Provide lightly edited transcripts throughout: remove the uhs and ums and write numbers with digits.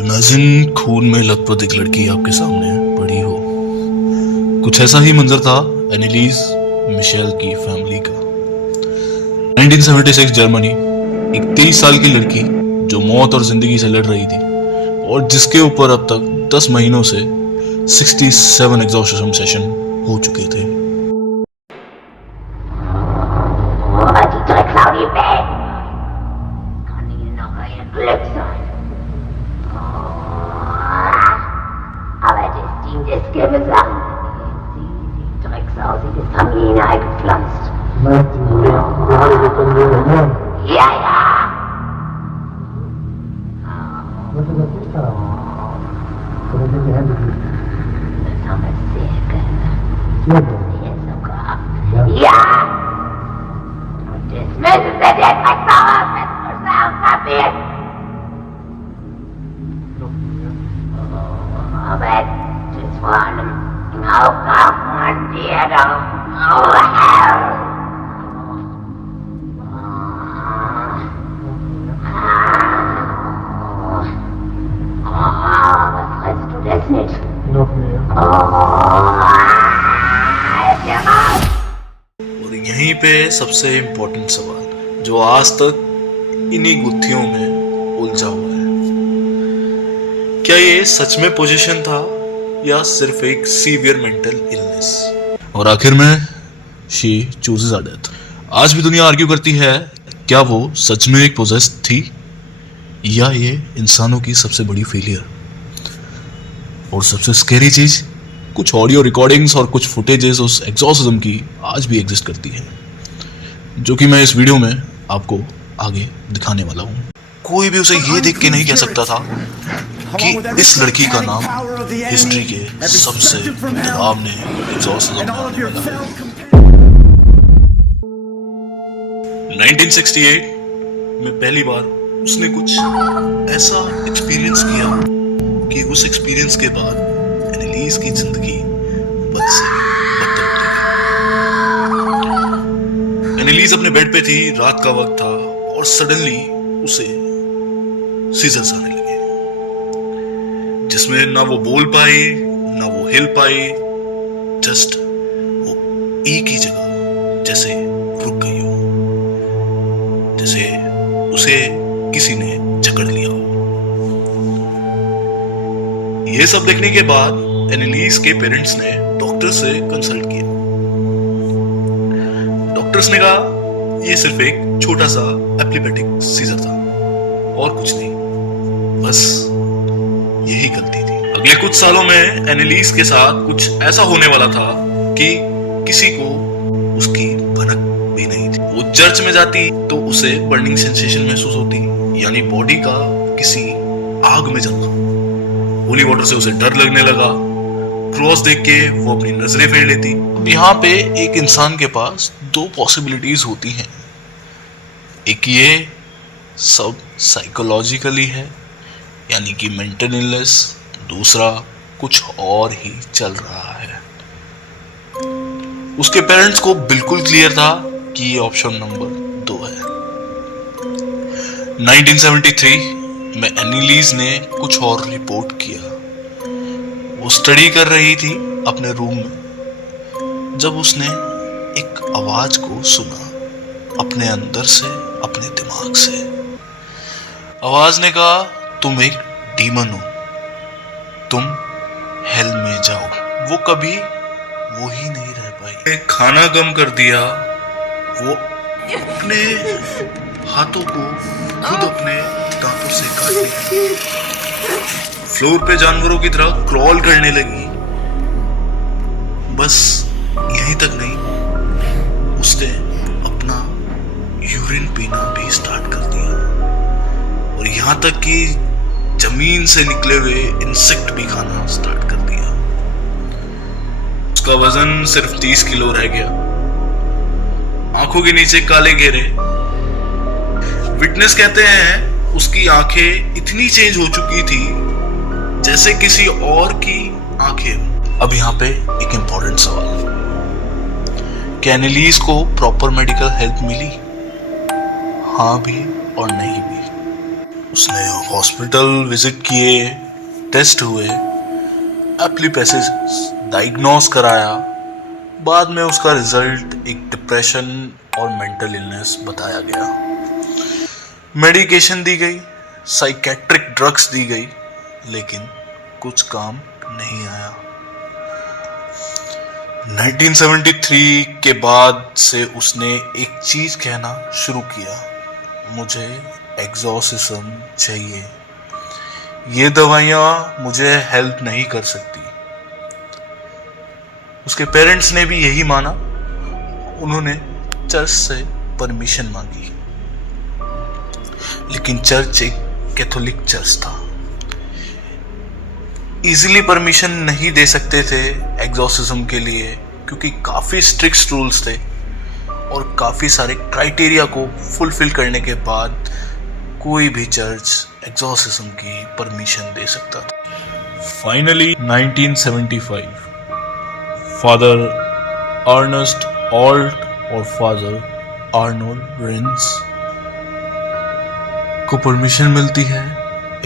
Imagine खून में लथपथ एक लड़की आपके सामने पड़ी हो। कुछ ऐसा ही मंजर था एनिलीज मिशेल की फैमिली का। 1976 जर्मनी, एक 23 साल की लड़की जो मौत और जिंदगी से लड़ रही थी और जिसके ऊपर अब तक 10 महीनों से 67 एग्जॉर्सिज्म सेशन हो चुके थे। और यहीं पे सबसे इम्पोर्टेंट सवाल जो आज तक इन्हीं गुत्थियों में उलझा हुआ है, क्या ये सच में पोजीशन था या सिर्फ एक सीवियर मेंटल इलनेस? और आखिर में शी चूजेस अ डेथ। आज भी दुनिया आर्ग्यू करती है क्या वो सच में एक पोजेस्ड थी या ये इंसानों की सबसे बड़ी फेलियर। और सबसे स्कैरी चीज, कुछ ऑडियो रिकॉर्डिंग्स और कुछ फुटेजेस उस एग्जॉर्सिज्म की आज भी एग्जिस्ट करती हैं, जो कि मैं इस वीडियो में आपको आगे दिखाने वाला हूँ। कोई भी उसे ये देख के नहीं कह सकता था कि इस लड़की का नाम हिस्ट्री के सबसे डरावने एग्जॉर्सिज्म में आने वाला है। 1968 में पहली बार उसने कुछ ऐसा एक्सपीरियंस किया कि उस एक्सपीरियंस के बाद एनिलीज की जिंदगी बद से बदतर होती गई। एनिलीज अपने बेड पे थी, रात का वक्त था और सडनली उसे सीजर्स आने लगे, जिसमें ना वो बोल पाई ना वो हिल पाई, जस्ट वो एक ही जगह जैसे रुक गई हो, जैसे उसे किसी ने जकड़ लिया हो। ये सब देखने के बाद एनिलीज के पेरेंट्स ने डॉक्टर से कंसल्ट किया। डॉक्टर्स ने कहा ये सिर्फ एक छोटा सा एपिलेप्टिक सीजर था और कुछ नहीं, बस यही गलती थी। अगले कुछ सालों में एनिलीज के साथ कुछ ऐसा होने वाला था कि किसी को उसकी भनक भी नहीं थी। वो चर्च में जाती तो उसे बर्निंग सेंसेशन महसूस होती, यानी बॉडी का किसी आग में जलना। होली वाटर से उसे डर लगने लगा। क्रॉस देख के वो अपनी नजरें फेर लेती। अब यहाँ पे एक इंसान के पास दो पॉसिबिलिटीज होती हैं, एक ये सब साइकोलॉजिकली है यानी कि मेंटल इलनेस, दूसरा कुछ और ही चल रहा है। उसके पेरेंट्स को बिल्कुल क्लियर था कि ये ऑप्शन नंबर 2 है। 1973 में एनिलीज ने कुछ और रिपोर्ट किया। वो स्टडी कर रही थी अपने रूम में जब उसने एक आवाज को सुना, अपने अंदर से, अपने दिमाग से। आवाज ने कहा तुम एक डीमन हो, तुम हेल में जाओ। वो कभी वो ही नहीं रह पाई। खाना कम कर दिया, वो अपने हाथों को खुद अपने दांतों से काटने लगी, फ्लोर पे जानवरों की तरह क्रॉल करने लगी। बस यहीं तक नहीं, उसने अपना यूरिन पीना भी स्टार्ट कर दिया और यहां तक कि जमीन से निकले हुए इंसेक्ट भी खाना स्टार्ट कर दिया। उसका वजन सिर्फ 30 किलो रह गया, आंखों के नीचे काले घेरे। विटनेस कहते हैं उसकी आंखें इतनी चेंज हो चुकी थी जैसे किसी और की आंखें। अब यहाँ पे एक इंपॉर्टेंट सवाल है, क्या एनिलीज को प्रॉपर मेडिकल हेल्प मिली? हाँ भी और नहीं भी। उसने हॉस्पिटल विजिट किए, टेस्ट हुए, एप्लीपेसिस डायग्नोस कराया। बाद में उसका रिजल्ट एक डिप्रेशन और मेंटल इलनेस बताया गया। मेडिकेशन दी गई, साइकेट्रिक ड्रग्स दी गई, लेकिन कुछ काम नहीं आया। 1973 के बाद से उसने एक चीज कहना शुरू किया, मुझे एग्जॉर्सिज्म चाहिए, ये दवाइयां मुझे हेल्प नहीं कर सकती। उसके पेरेंट्स ने भी यही माना। उन्होंने चर्च से परमिशन मांगी, लेकिन चर्च एक कैथोलिक चर्च था, इजीली परमिशन नहीं दे सकते थे एग्जॉर्सिज्म के लिए, क्योंकि काफी स्ट्रिक्ट रूल्स थे और काफी सारे क्राइटेरिया को फुलफिल करने के बाद कोई भी चर्च एग्जॉर्सिज्म की परमिशन दे सकता था। फाइनली 1975 फादर अर्नेस्ट ऑल्ट और फादर आर्नोल्ड रेंस को परमिशन मिलती है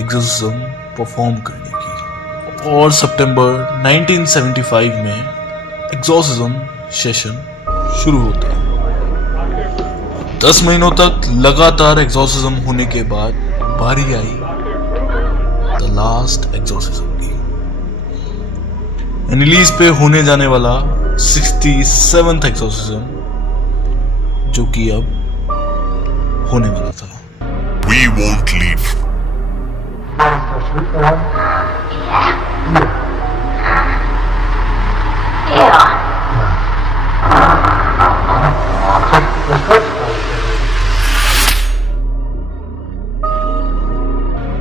एग्जॉर्सिज्म परफॉर्म करने की, और सितंबर 1975 में एग्जॉर्सिज्म सेशन शुरू होता है। 10 महीनों तक लगातार एग्जॉर्सिज्म होने के बाद बारी आई द लास्ट एग्जॉर्सिज्म की। एनिलीज पे होने जाने वाला 67th एग्जॉर्सिज्म, जो कि अब होने वाला था। We won't leave.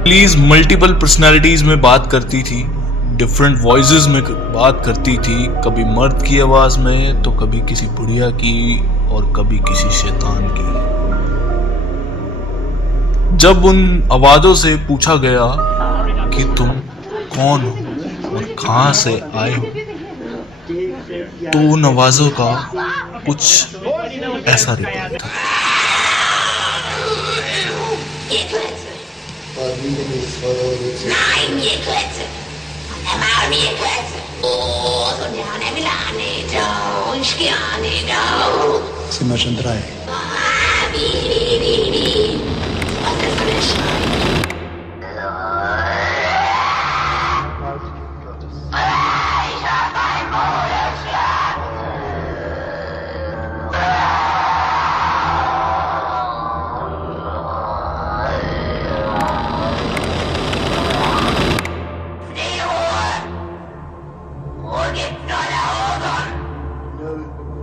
Please multiple personalities में बात करती थी, डिफरेंट वॉइसेस में बात करती थी, कभी मर्द की आवाज में तो कभी किसी बुढ़िया की और कभी किसी शैतान की। जब उन आवाजों से पूछा गया कि तुम कौन हो और कहां से आए हो, तो उन आवाजों का कुछ ऐसा रिप्लाई था। Nein, mir Klötze. Und dann mal mir Klötze. Oh, so down every line, don't scan it out. Sind wir schon 3? Was ist das für eine Scheiße? Ich hab ein Modeschlag.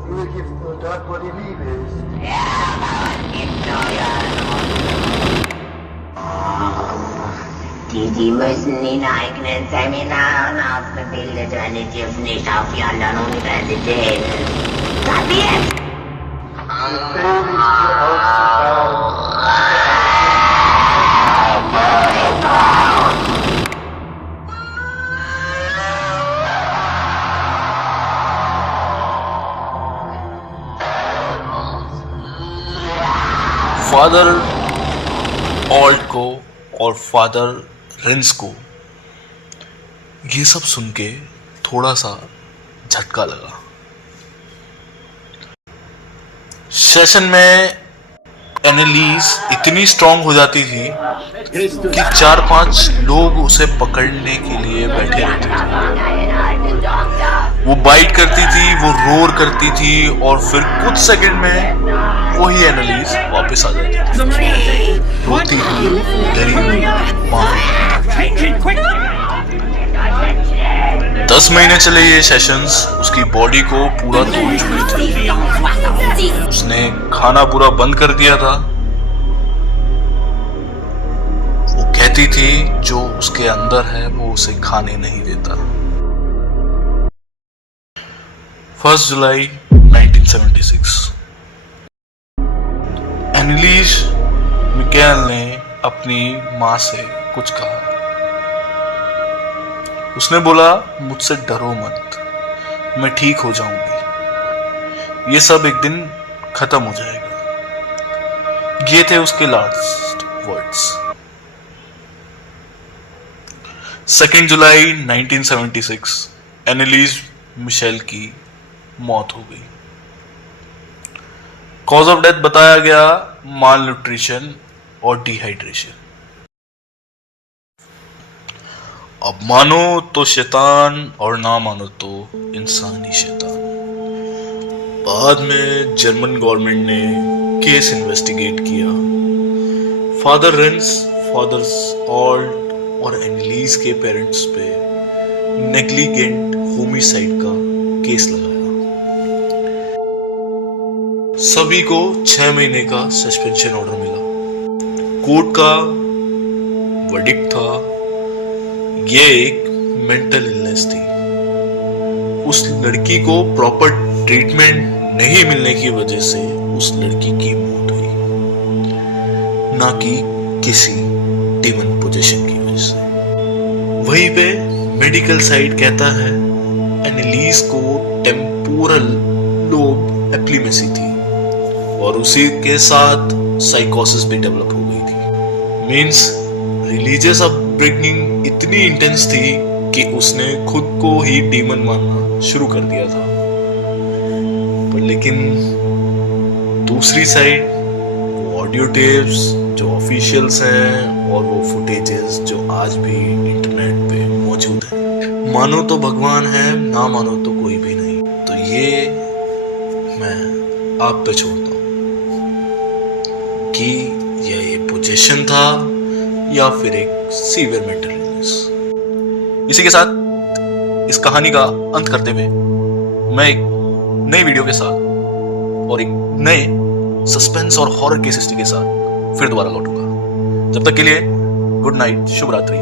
Ruhe gibt's nur dort, wo die Liebe ist. Die müssen in eigenen Seminaren ausgebildet werden, die dürfen nicht auf die anderen Universitäten. Kapiert? Father alt को और father Reigns को ये सब सुन के थोड़ा सा झटका लगा। सेशन में एनालिस इतनी स्ट्रांग हो जाती थी कि 4-5 लोग उसे पकड़ने के लिए बैठे रहते थे। वो बाइट करती थी, वो रोर करती थी, और फिर कुछ सेकंड में वही एनालिस वापस आ जाती थी, रोती हुई, डरी हुई, माफी। 10 महीने चले ये सेशंस उसकी बॉडी को पूरा तोड़ चुके थे। उसने खाना पूरा बंद कर दिया था। वो कहती थी जो उसके अंदर है वो उसे खाने नहीं देता। 1 जुलाई 1976 एनिलीज मिकेल ने अपनी माँ से कुछ कहा। उसने बोला, मुझसे डरो मत, मैं ठीक हो जाऊंगी, ये सब एक दिन खत्म हो जाएगा। ये थे उसके लास्ट वर्ड्स। 2 जुलाई 1976 एनेलीज मिशेल की मौत हो गई। कॉज ऑफ डेथ बताया गया माल न्यूट्रिशन और डिहाइड्रेशन। अब मानो तो शैतान और ना मानो तो इंसान ही शैतान। बाद में जर्मन गवर्नमेंट ने केस इन्वेस्टिगेट किया। फादर रेंस, फादर्स ऑल्ट और एनिलीज के पेरेंट्स पे नेग्लिजेंट होमिसाइड का केस लगाया। सभी को 6 महीने का सस्पेंशन ऑर्डर मिला। कोर्ट का वर्डिक्ट था ये एक मेंटल इलनेस थी। उस लड़की को प्रॉपर ट्रीटमेंट नहीं मिलने की वजह से उस लड़की की मौत हुई, ना कि किसी डीमन पोजेशन की वजह से। वहीं पे मेडिकल साइड कहता है एनिलीज को टेम्पोरल लोब एप्लीमेसी थी और उसी के साथ साइकोसिस भी डेवलप हो गई थी। मींस रिलीजियस अपब्रिंगिंग इतनी इंटेंस थी कि उसने खुद को ही डीमन मानना शुरू कर दिया था। पर लेकिन दूसरी साइड वो ऑडियो टेप्स जो ऑफिशियल्स हैं और वो फुटेजेस जो आज भी इंटरनेट पे मौजूद हैं, मानो तो भगवान है, ना मानो तो कोई भी नहीं। तो ये मैं आप पे छोड़ता हूँ कि यह ये पोजेशन था या फिर एक सीवियर मेंटल इलनेस। इसी के साथ इस कहानी का अंत करते हुए मैं एक नई वीडियो के साथ और एक नए सस्पेंस और हॉरर केस हिस्ट्री के साथ फिर दोबारा लौटूंगा। जब तक के लिए गुड नाइट, शुभ रात्रि।